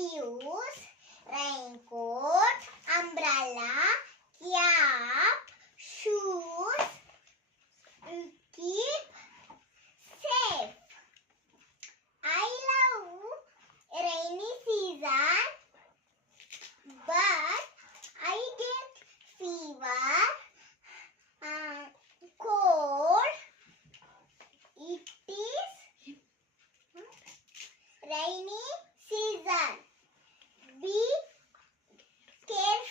use raincoat, umbrella, cap, shoes to keep safe. I love rainy season, but I get fever, cold. It is rainy season. Be careful.